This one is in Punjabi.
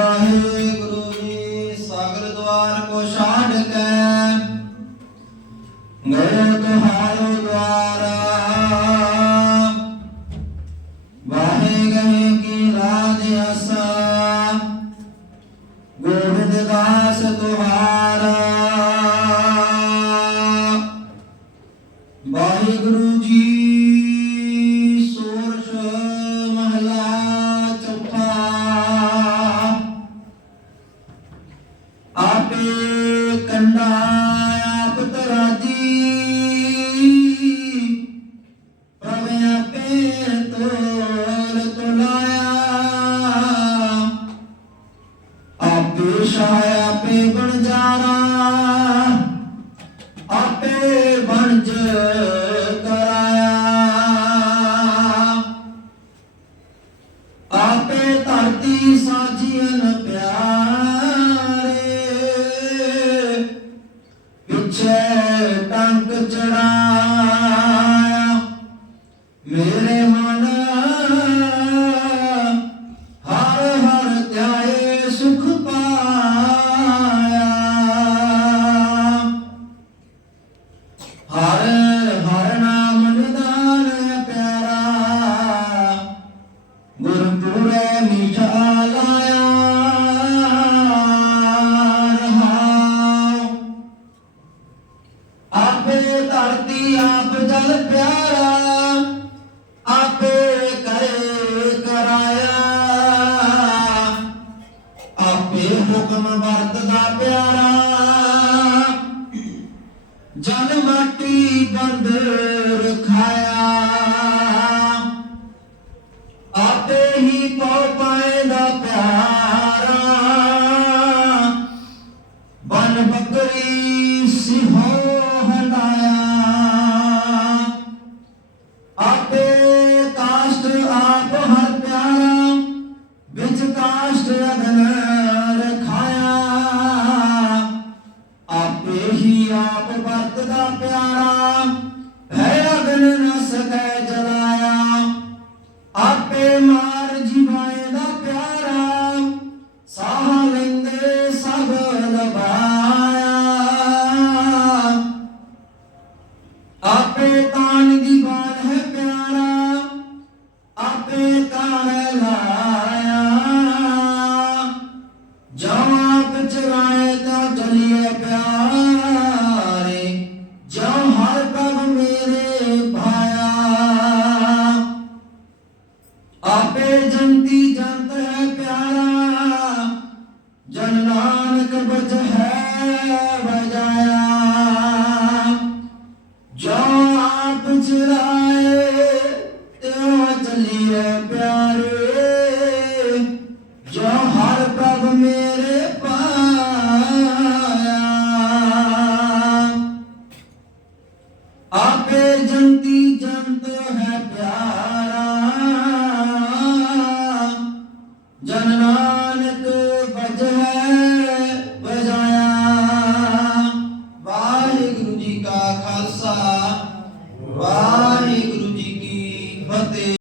ਵਾਹਿਗੁਰੂ ਜੀ ਸਾਗਰ ਦੁਆਰ ਕੋ ਛਾੜ ਕੇ। ਗਏ ਤੁਹਾਰੋ ਜੀਵਨ ਸਾਜੀਨ ਪਿਆਰੇ। ਪਿੱਛੇ ਟੰਕ ਚੜਾਇਆ ਮੇਰੇ ਮਨ। ਹਰ ਹਰ ਧਿਆਏ ਸੁਖ ਪਾਇਆ। ਹਰ ਹਰ ਨਾਮ ਨਿਦਾਨ ਪਿਆਰਾ। ਗੁਰਪੁਰੇ ਮਿਠਾ ਧਰਤੀ ਆਪ ਜਲ ਪਿਆਰਾ, ਆਪੇ ਕਰੇ ਕਰਾਇਆ। ਆਪੇ ਹੁਕਮ ਵਰਤਦਾ ਪਿਆਰਾ। ਜਨ ਮਾਟੀ ਬੰਦ ਰਖਾਇਆ। ਆਪੇ ਹੀ ਪਉ ਪਾਏਦਾ ਪਿਆਰਾ। ਆਪੇ ਹੀ ਆਪ ਵਰਤਦਾ ਪਿਆਰਾ ਹੈ ਅਗਨ ਨ ਸਕੈ ਜਲਾਇਆ। ਆਪੇ ਮਾਰ ਜਿਵਾਏ ਦਾ ਪਿਆਰਾ, ਸਾਹ ਲੈਂਦੇ ਸਭ ਲਬਾਇਆ। ਆਪੇ ਤਾਨ ਦੀ ਬਾਣ ਹੈ ਪਿਆਰਾ, ਆਪੇ ਤਾਣ ਲਾ ਆਪੇ ਜੰਤੀ ਜੰਤ ਹੈ ਪਿਆਰਾ, ਜਨ ਨਾਨਕ ਬਜ ਹੈ ਬਜਾਇਆ ਜੋ ਆਪ ਚਲਾਏ ਤੇ ਚੱਲੀਏ